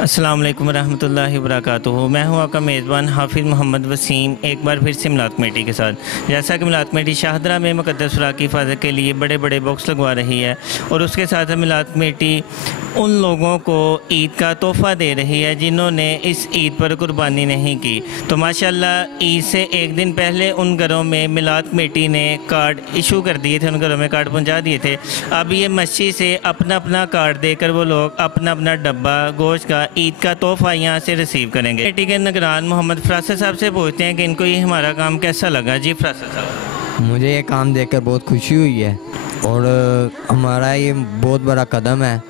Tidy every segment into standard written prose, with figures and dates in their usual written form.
अस्सलाम वालेकुम रहमतुल्लाहि व बरकातुहू। मैं हूं आपका मेज़बान हाफिज़ मोहम्मद वसीम, एक बार फिर से मिलाद कमेटी के साथ। जैसा कि मिलाद कमेटी शाहदरा में मुक़द्दस सूरा की हिफाज़त के लिए बड़े बड़े बॉक्स लगवा रही है और उसके साथ मिलाद कमेटी उन लोगों को ईद का तोहफ़ा दे रही है जिन्होंने इस ईद पर कुर्बानी नहीं की। तो माशाल्लाह ईद से एक दिन पहले उन घरों में मिलाद कमेटी ने कार्ड इशू कर दिए थे, उन घरों में कार्ड पहुंचा दिए थे। अब ये मस्जिद से अपना अपना कार्ड देकर वो लोग अपना अपना डब्बा गोश्त का ईद का तोहफ़ा यहाँ से रिसीव करेंगे। कमेटी के निगरान मोहम्मद फरासत साहब से पूछते हैं कि इनको ये हमारा काम कैसा लगा। जी फरासत साहब। मुझे ये काम देखकर बहुत खुशी हुई है और हमारा ये बहुत बड़ा कदम है।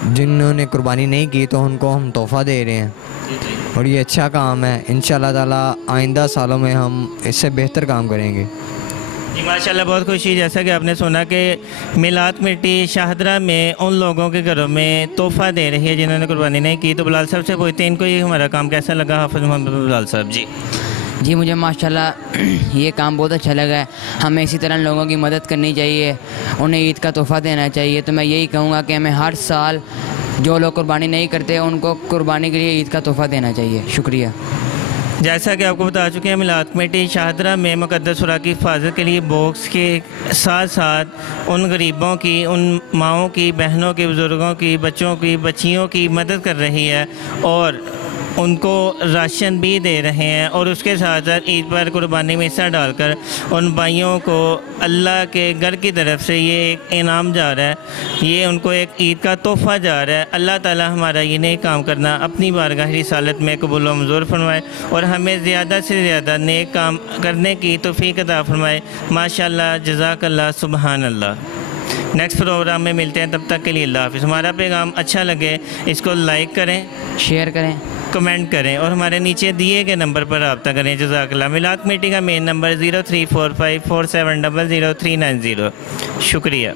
जिन्होंने कुर्बानी नहीं की तो उनको हम तोहफ़ा दे रहे हैं और ये अच्छा काम है। इंशाअल्लाह ताला आइंदा सालों में हम इससे बेहतर काम करेंगे। जी माशाल्लाह, बहुत खुशी। जैसा कि आपने सुना कि मिलाद कमेटी शाहदरा में उन लोगों के घरों में तोहफ़ा दे रही है जिन्होंने कुर्बानी नहीं की। तो बिलाल साहब से पूछते हैं इनको ये हमारा काम कैसा लगा। हाफिज़ मोहम्मद बिलाल साहब। जी मुझे माशाल्लाह ये काम बहुत अच्छा लगा है। हमें इसी तरह लोगों की मदद करनी चाहिए, उन्हें ईद का तोहफ़ा देना चाहिए। तो मैं यही कहूँगा कि हमें हर साल जो लोग कुर्बानी नहीं करते उनको कुर्बानी के लिए ईद का तोहफ़ा देना चाहिए। शुक्रिया। जैसा कि आपको बता चुके हैं, मिलाद कमेटी शाहदरा में मुक़द्दस सूरा की हिफाज़त के लिए बॉक्स के साथ साथ उन गरीबों की, उन माओं की, बहनों की, बुज़ुर्गों की, बच्चों की, बच्चियों की मदद कर रही है और उनको राशन भी दे रहे हैं। और उसके साथ साथ ईद पर कुर्बानी में हिस्सा डालकर उन भाइयों को अल्लाह के घर की तरफ से ये एक इनाम जा रहा है, ये उनको एक ईद का तोहफ़ा जा रहा है। अल्लाह ताला हमारा ये नेक काम करना अपनी बारगाह रिसालत में कबूल व मंजूर फरमाए और हमें ज़्यादा से ज़्यादा नेक काम करने की तौफ़ीक़ अता फरमाए। माशाअल्लाह, जज़ाकल्लाह, सुबहान अल्लाह। नेक्स्ट प्रोग्राम में मिलते हैं, तब तक के लिए अल्लाह हाफ़िज़। हमारा पैगाम अच्छा लगे इसको लाइक करें, शेयर करें, कमेंट करें और हमारे नीचे दिए गए नंबर पर रब्ता करें। जज़ाकल्लाह। मिलाद कमेटी का मेन नंबर 034547000390। शुक्रिया।